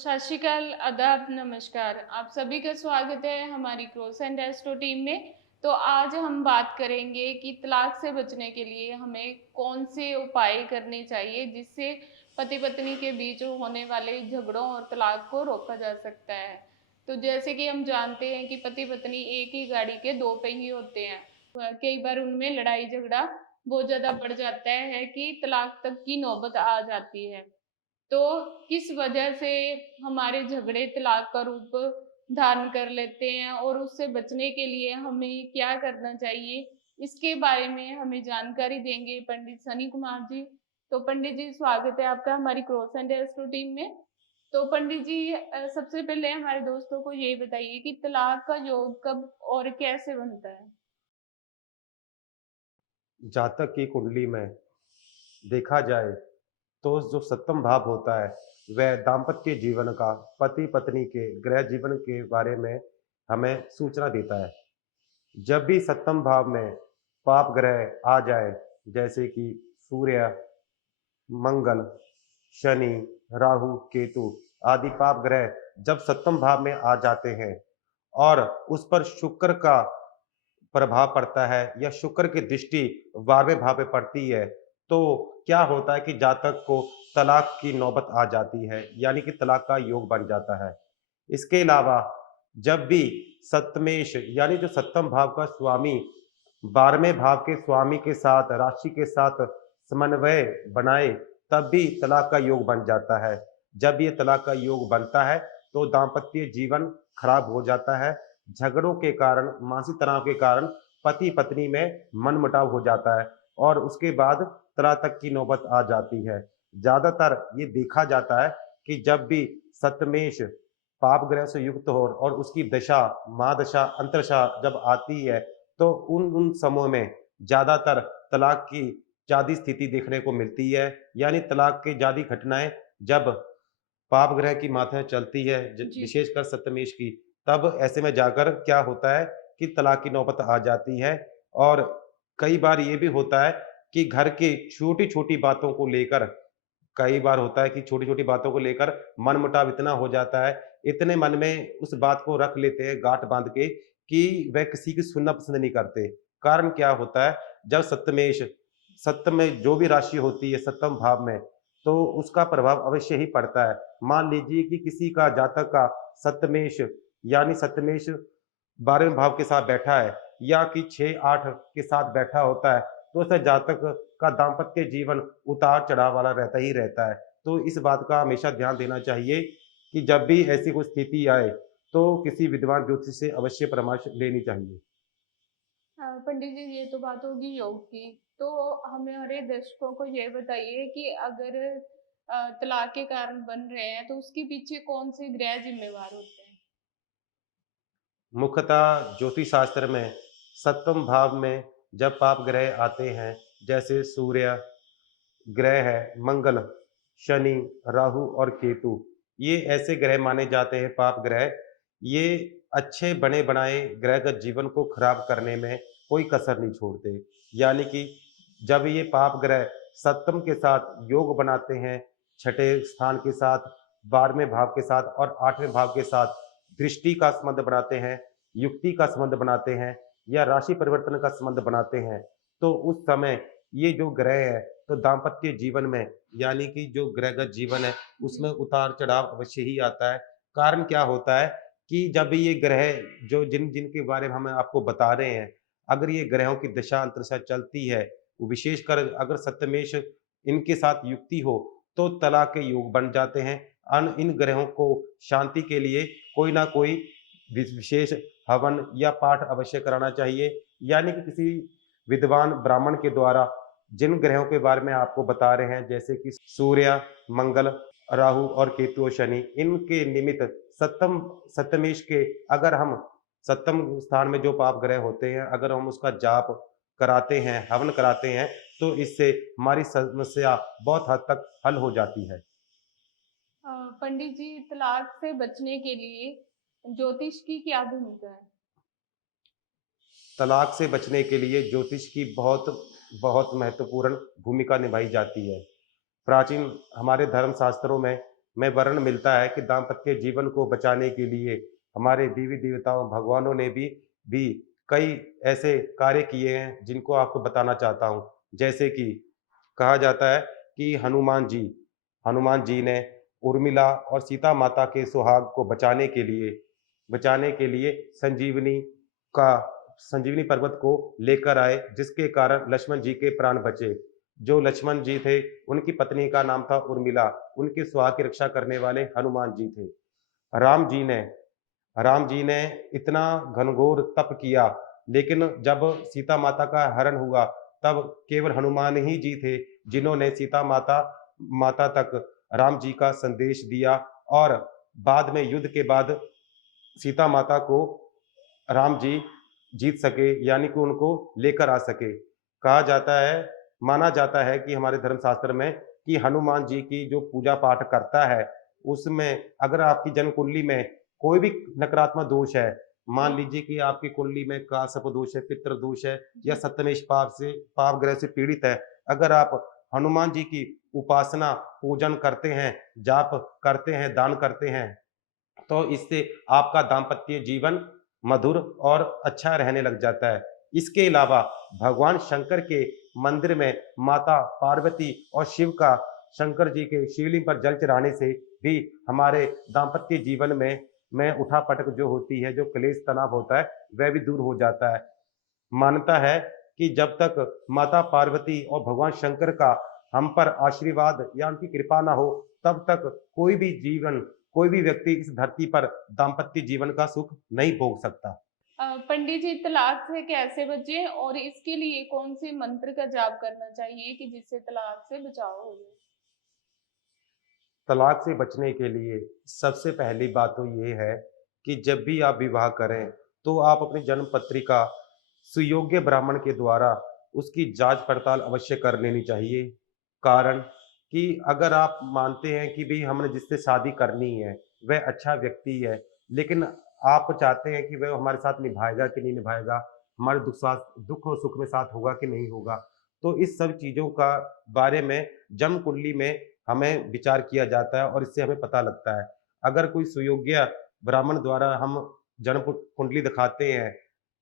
सत श्री अकाल, आदाब, नमस्कार। आप सभी का स्वागत है हमारी क्रॉस एंड एस्ट्रो टीम में। तो आज हम बात करेंगे कि तलाक से बचने के लिए हमें कौन से उपाय करने चाहिए जिससे पति पत्नी के बीच होने वाले झगड़ों और तलाक को रोका जा सकता है। तो जैसे कि हम जानते हैं कि पति पत्नी एक ही गाड़ी के दो पहिए होते हैं। कई बार उनमें लड़ाई झगड़ा बहुत ज्यादा बढ़ जाता है कि तलाक तक की नौबत आ जाती है। तो किस वजह से हमारे झगड़े तलाक का रूप धारण कर लेते हैं और उससे बचने के लिए हमें क्या करना चाहिए, इसके बारे में हमें जानकारी देंगे पंडित सनी कुमार जी। तो पंडित जी, स्वागत है आपका हमारी क्रॉस एंड एस्ट्रो टीम में। तो पंडित जी, सबसे पहले हमारे दोस्तों को ये बताइए कि तलाक का योग कब और कैसे बनता है। जातक की कुंडली में देखा जाए तो जो सप्तम भाव होता है वह दाम्पत्य जीवन का पति पत्नी के गृह जीवन के बारे में हमें सूचना देता है। जब भी सप्तम भाव में पाप ग्रह आ जाए, जैसे कि सूर्य, मंगल, शनि, राहु, केतु आदि पाप ग्रह जब सप्तम भाव में आ जाते हैं और उस पर शुक्र का प्रभाव पड़ता है या शुक्र की दृष्टि 12वें भाव पे पड़ती है, तो क्या होता है कि जातक को तलाक की नौबत आ जाती है, यानी कि तलाक का योग बन जाता है। इसके अलावा जब भी सप्तमेश यानी जो सप्तम भाव का स्वामी 12वें भाव के स्वामी के साथ, राशि के साथ समन्वय बनाए, तब भी तलाक का योग बन जाता है। जब ये तलाक का योग बनता है, तो दाम्पत्य जीवन खराब हो जाता है। झगड़ों के कारण, मानसिक तनाव के कारण पति-पत्नी में मनमुटाव हो जाता है और उसके बाद तलाक तक की नौबत आ जाती है। ज़्यादातर ये देखा जाता है कि जब भी सप्तमेश पाप ग्रह से युक्त हो और उसकी दशा, महादशा, अंतर्दशा जब आती है, तो उन समय में ज़्यादातर तलाक की ज़्यादा स्थिति देखने को मिलती है। यानी तलाक की ज़्यादा घटनाएँ जब पाप ग्रह की मात्रा चलती है, जी। विशेषकर सप्तमेश की, तब ऐसे में जाकर क्या होता है कि तलाक की नौबत आ जाती है। और कई बार ये भी होता है कि घर की छोटी-छोटी बातों को लेकर, कई बार होता है कि छोटी-छोटी बातों को लेकर मनमुटाव इतना हो जाता है, इतने मन में उस बात को रख लेते हैं गाँठ बाँध के कि वह किसी की सुनना पसंद नहीं करते। कारण क्या होता है, जब सप्तमेश, सप्तम में जो भी राशि होती है सप्तम भाव में, तो उसका प्रभाव अवश्य ही पड़ता है। मान लीजिए कि किसी का जातक का सप्तमेश यानी सप्तमेश 12वें भाव के साथ बैठा है या कि 6-8 के साथ बैठा होता है, तो उस जातक का दाम्पत्य जीवन उतार-चढ़ाव वाला रहता ही रहता है। तो इस बात का हमेशा ध्यान देना चाहिए कि जब भी ऐसी कोई स्थिति आए, तो किसी विद्वान ज्योतिषी से अवश्य परामर्श लेनी चाहिए। पंडित जी, ये तो बात होगी योग की। तो हमारे दर्शकों को ये बताइए कि अगर तलाक के कारण बन रहे हैं तो उसके पीछे कौन से ग्रह जिम्मेवार होते हैं। मुख्यतः ज्योतिष शास्त्र में सप्तम भाव में जब पाप ग्रह आते हैं, जैसे सूर्य ग्रह है, मंगल, शनि, राहु और केतु, ये ऐसे ग्रह माने जाते हैं पाप ग्रह। ये अच्छे बने-बनाए ग्रहगत जीवन को खराब करने में कोई कसर नहीं छोड़ते। यानी कि जब ये पाप ग्रह सप्तम के साथ योग बनाते हैं, छठे स्थान के साथ, 12वें भाव के साथ और 8वें भाव के साथ दृष्टि का संबंध बनाते हैं, युक्ति का संबंध बनाते हैं या राशि परिवर्तन का संबंध बनाते हैं, तो उस समय ये जो ग्रह है, तो दाम्पत्य जीवन में यानी कि जो ग्रहगत जीवन है, जी। उसमें उतार-चढ़ाव अवश्य ही आता है। कारण क्या होता है कि जब ये ग्रह जो जिनके बारे में हम आपको बता रहे हैं, अगर ये ग्रहों की दशा-अंतर्दशा चलती है, विशेषकर अगर सप्तमेश इनके साथ युक्ति हो, तो तलाक के योग बन जाते हैं। इन ग्रहों को शांति के लिए कोई ना कोई विशेष हवन या पाठ अवश्य कराना चाहिए। यानी कि किसी विद्वान ब्राह्मण के द्वारा जिन ग्रहों के बारे में आपको बता रहे हैं, जैसे कि सूर्य, मंगल, राहु और केतु और शनि, इनके निमित्त सप्तमेश के अगर हम सप्तम स्थान में जो पाप ग्रह होते हैं, अगर हम उसका जाप कराते हैं, हवन कराते हैं, तो इससे हमारी समस्या बहुत हद तक हल हो जाती है। पंडित जी, तलाक से बचने के लिए ज्योतिष की क्या भूमिका है। तलाक से बचने के लिए ज्योतिष की बहुत बहुत महत्वपूर्ण भूमिका निभाई जाती है। प्राचीन हमारे धर्म शास्त्रों में में वर्णन मिलता है कि दाम्पत्य जीवन को बचाने के लिए हमारे देवी-देवताओं, भगवानों ने भी कई ऐसे कार्य किए हैं, जिनको आपको बताना चाहता हूँ। जैसे कि कहा जाता है कि हनुमान जी ने उर्मिला और सीता माता के सुहाग को बचाने के लिए का संजीवनी पर्वत को लेकर आए, जिसके कारण लक्ष्मण जी के प्राण बचे। जो लक्ष्मण जी थे, उनकी पत्नी का नाम था उर्मिला, उनके सुहाग की रक्षा करने वाले हनुमान जी थे। राम जी ने राम जी ने इतना घनघोर तप किया, लेकिन जब सीता माता का हरण हुआ, तब केवल हनुमान ही जी थे, जिन्होंने सीता माता माता तक राम जी का संदेश दिया और बाद में युद्ध के बाद सीता माता को राम जी जीत सके, यानी कि उनको लेकर आ सके। कहा जाता है, माना जाता है कि हमारे धर्म शास्त्र में कि हनुमान जी की जो पूजा पाठ करता है, उसमें अगर आपकी जन्म कुंडली में कोई भी नकारात्मक दोष है, मान जी, लीजिए कि आपकी कुंडली में कालसर्प दोष है, पितृ दोष है या जी। सप्तमेश पाप ग्रह से पीड़ित है, अगर आप हनुमान जी की उपासना, पूजन करते हैं, जाप करते हैं, दान करते हैं, तो इससे आपका दाम्पत्य जीवन मधुर और अच्छा रहने लग जाता है। इसके अलावा भगवान शंकर के मंदिर में माता पार्वती और शिव का शंकर जी के शिवलिंग पर जल चढ़ाने से भी हमारे दाम्पत्य जीवन में उठा-पटक जो होती है, जो क्लेश तनाव होता है, वह भी दूर हो जाता है। मान्यता है कि जब तक माता पार्वती और भगवान शंकर का हम पर आशीर्वाद या उनकी कृपा ना हो, तब तक कोई भी व्यक्ति इस धरती पर दाम्पत्य जीवन का सुख नहीं भोग सकता। पंडित जी, तलाक से कैसे बचें और इसके लिए कौन से मंत्र का जाप करना चाहिए कि जिससे तलाक से बचाव हो जाए? तलाक से बचने के लिए सबसे पहली बात तो ये है कि जब भी आप विवाह करें, तो आप अपनी जन्म पत्रिका सुयोग्य ब्राह्मण के द्वारा उसकी जाँच-पड़ताल अवश्य कर लेनी चाहिए। कारण कि अगर आप मानते हैं कि भई हमने जिससे शादी करनी है, वह अच्छा व्यक्ति है, लेकिन आप चाहते हैं कि वह हमारे साथ निभाएगा कि नहीं निभाएगा, हमारे दुःख और सुख में साथ होगा कि नहीं होगा। तो इस सब चीज़ों का बारे में जन्म कुंडली में हमें विचार किया जाता है और इससे हमें पता लगता है। अगर कोई सुयोग्य ब्राह्मण द्वारा हम जन्म कुंडली दिखाते हैं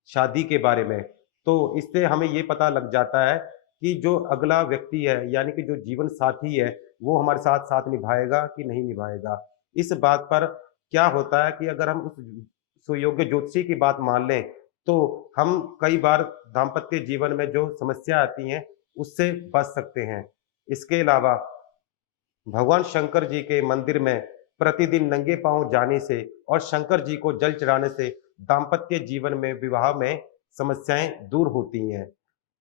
शादी के बारे में, तो इससे हमें ये पता लग जाता है कि जो अगला व्यक्ति है, यानी कि जो जीवन साथी है, वो हमारे साथ साथ निभाएगा कि नहीं निभाएगा। इस बात पर क्या होता है कि अगर हम उस सुयोग्य ज्योतिषी की बात मान लें, तो हम कई बार दाम्पत्य जीवन में जो समस्या आती हैं, उससे बच सकते हैं। इसके अलावा भगवान शंकर जी के मंदिर में प्रतिदिन नंगे पाँव जाने से और शंकर जी को जल चढ़ाने से दाम्पत्य जीवन में, विवाह में समस्याएँ दूर होती हैं।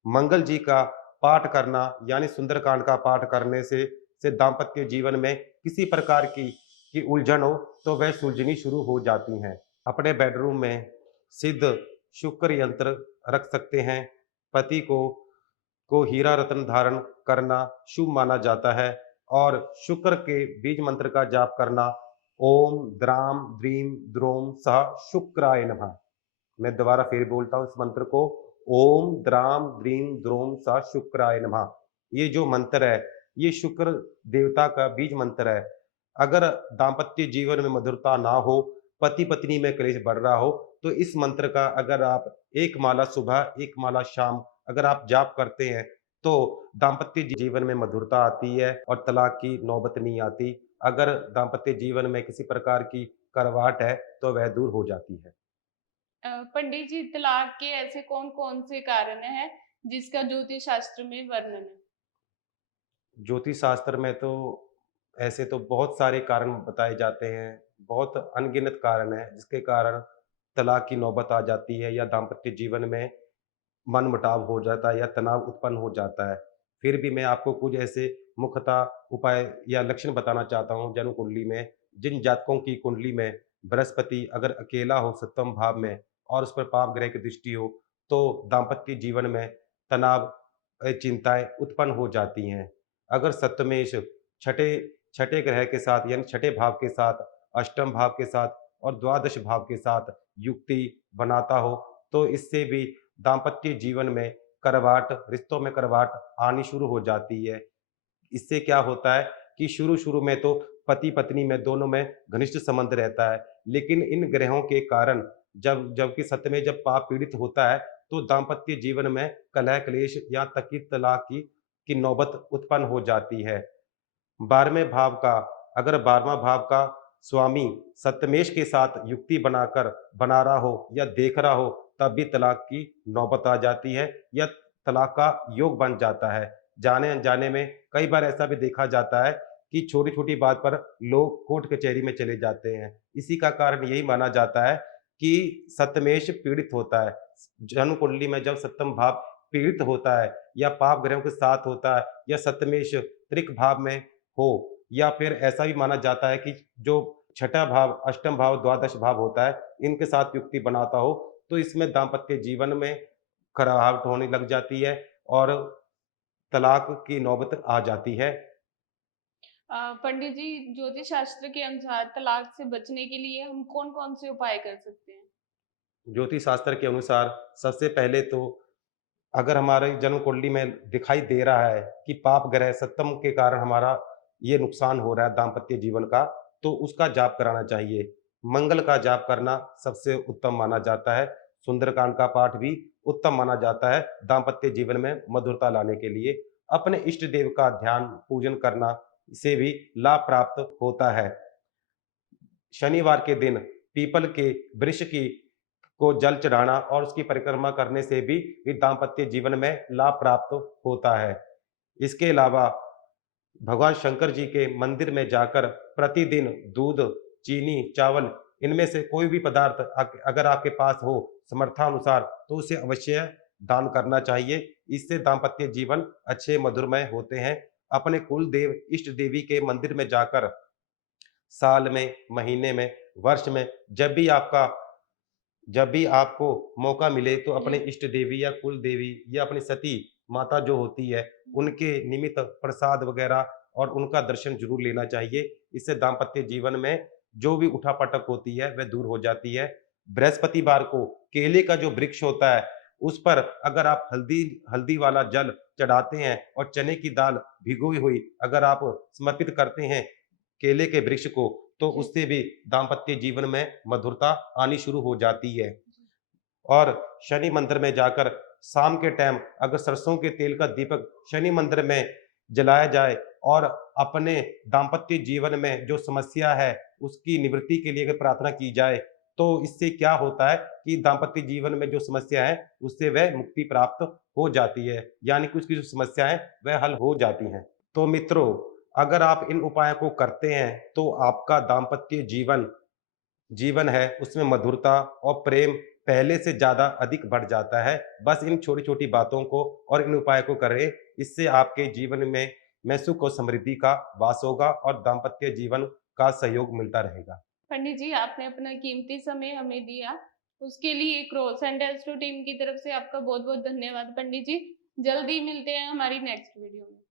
मंगल जी का पाठ करना यानी सुंदरकांड का पाठ करने से दाम्पत्य जीवन में किसी प्रकार की उलझन हो, तो वह सुलझनी शुरू हो जाती हैं। अपने बेडरूम में सिद्ध शुक्र यंत्र रख सकते हैं। पति को हीरा रत्न धारण करना शुभ माना जाता है और शुक्र के बीज मंत्र का जाप करना ओम द्राम द्रीम द्रोम सः शुक्राय नमः। मैं दोबारा फिर बोलता हूँ इस मंत्र को ओम द्राम द्रीम द्रोम सः शुक्राय नमः। ये जो मंत्र है, ये शुक्र देवता का बीज मंत्र है। अगर दाम्पत्य जीवन में मधुरता ना हो, पति-पत्नी में क्लेश बढ़ रहा हो, तो इस मंत्र का अगर आप 1 माला सुबह, 1 माला शाम अगर आप जाप करते हैं, तो दाम्पत्य जीवन में मधुरता आती है और तलाक की नौबत नहीं आती। अगर दाम्पत्य जीवन में किसी प्रकार की कड़वाहट है, तो वह दूर हो जाती है। पंडित जी, तलाक के ऐसे कौन-कौन से कारण हैं जिसका ज्योतिष शास्त्र में वर्णन है? ज्योतिष शास्त्र में तो ऐसे तो बहुत सारे कारण बताए जाते हैं, बहुत अनगिनत कारण हैं, जिसके कारण तलाक की नौबत आ जाती है या दाम्पत्य जीवन में मनमुटाव हो जाता है या तनाव उत्पन्न हो जाता है। फिर भी मैं आपको कुछ ऐसे मुख्यतः उपाय या लक्षण बताना चाहता हूँ जन्म कुंडली में, जिन जातकों की कुंडली में बृहस्पति अगर अकेला हो सप्तम भाव में और उस पर पाप ग्रह की दृष्टि हो, तो दाम्पत्य जीवन में तनाव चिंताएँ उत्पन्न हो जाती हैं। अगर सप्तमेश छठे छठे ग्रह के साथ यानी छठे भाव के साथ, अष्टम भाव के साथ और द्वादश भाव के साथ युक्ति बनाता हो, तो इससे भी दाम्पत्य जीवन में कड़वाहट, रिश्तों में कड़वाहट आनी शुरू हो जाती है। इससे क्या होता है कि शुरू-शुरू में तो पति पत्नी में दोनों में घनिष्ठ संबंध रहता है। लेकिन इन ग्रहों के कारण जबकि सत्य में जब पाप पीड़ित होता है, तो दाम्पत्य जीवन में कलह क्लेश या तक की तलाक की नौबत उत्पन्न हो जाती है। 12वें भाव का अगर 12वां भाव का स्वामी सप्तमेश के साथ युक्ति बनाकर बना रहा हो या देख रहा हो, तब भी तलाक की नौबत आ जाती है या तलाक का योग बन जाता है। जाने-अनजाने में कई बार ऐसा भी देखा जाता है कि छोटी-छोटी बात पर लोग कोर्ट कचहरी में चले जाते हैं। इसी का कारण यही माना जाता है कि सप्तमेश पीड़ित होता है। जन्म कुंडली में जब सप्तम भाव पीड़ित होता है या पाप ग्रहों के साथ होता है या सप्तमेश त्रिक भाव में हो, या फिर ऐसा भी माना जाता है कि जो छठा भाव, अष्टम भाव, द्वादश भाव होता है, इनके साथ युक्ति बनाता हो, तो इसमें दाम्पत्य जीवन में खराहट होने लग जाती है और तलाक की नौबत आ जाती है। पंडित जी, ज्योतिष शास्त्र के अनुसार तलाक से बचने के लिए हम कौन-कौन से उपाय कर सकते हैं? ज्योतिष शास्त्र के अनुसार सबसे पहले तो अगर हमारे जन्म कुंडली में दिखाई दे रहा है कि पाप ग्रह सप्तम के कारण हमारा ये नुकसान हो रहा है दाम्पत्य जीवन का, तो उसका जाप कराना चाहिए। मंगल का जाप करना सबसे उत्तम माना जाता है। सुंदरकांड का पाठ भी उत्तम माना जाता है दाम्पत्य जीवन में मधुरता लाने के लिए। अपने इष्ट देव का ध्यान पूजन करना से भी लाभ प्राप्त होता है। शनिवार के दिन पीपल के वृक्ष की को जल चढ़ाना और उसकी परिक्रमा करने से भी दाम्पत्य जीवन में लाभ प्राप्त होता है। इसके अलावा भगवान शंकर जी के मंदिर में जाकर प्रतिदिन दूध, चीनी, चावल इनमें से कोई भी पदार्थ अगर आपके पास हो समर्थानुसार, तो उसे अवश्य दान करना चाहिए। इससे दाम्पत्य जीवन अच्छे मधुरमय होते हैं। अपने कुल देव इष्ट देवी के मंदिर में जाकर साल में, महीने में, वर्ष में जब भी आपको मौका मिले, तो अपने जी। इष्ट देवी या कुल देवी या अपनी सती माता जो होती है, उनके निमित्त प्रसाद वगैरह और उनका दर्शन ज़रूर लेना चाहिए। इससे दाम्पत्य जीवन में जो भी उठा-पटक होती है, वह दूर हो जाती है। बृहस्पतिवार को केले का जो वृक्ष होता है, उस पर अगर आप हल्दी हल्दी वाला जल चढ़ाते हैं और चने की दाल भिगोई हुई अगर आप समर्पित करते हैं केले के वृक्ष को, तो जी, उससे भी दाम्पत्य जीवन में मधुरता आनी शुरू हो जाती है। जी। और शनि मंदिर में जाकर शाम के टाइम अगर सरसों के तेल का दीपक शनि मंदिर में जलाया जाए और अपने दाम्पत्य जीवन में जो समस्या है, उसकी निवृत्ति के लिए अगर प्रार्थना की जाए, तो इससे क्या होता है कि दाम्पत्य जीवन में जो समस्या है, उससे वह मुक्ति प्राप्त हो जाती है। यानी कि उसकी जो समस्या है, वह हल हो जाती हैं। तो मित्रों, अगर आप इन उपायों को करते हैं, तो आपका दाम्पत्य जीवन जीवन है, उसमें मधुरता और प्रेम पहले से ज़्यादा अधिक बढ़ जाता है। बस इन छोटी-छोटी बातों को और इन उपायों को करें, इससे आपके जीवन में सुख और समृद्धि का वास होगा और दाम्पत्य जीवन का सहयोग मिलता रहेगा। पंडित जी, आपने अपना कीमती समय हमें दिया, उसके लिए क्रॉस एंड एस्ट्रो टीम की तरफ से आपका बहुत-बहुत धन्यवाद पंडित जी। जल्दी मिलते हैं हमारी नेक्स्ट वीडियो में।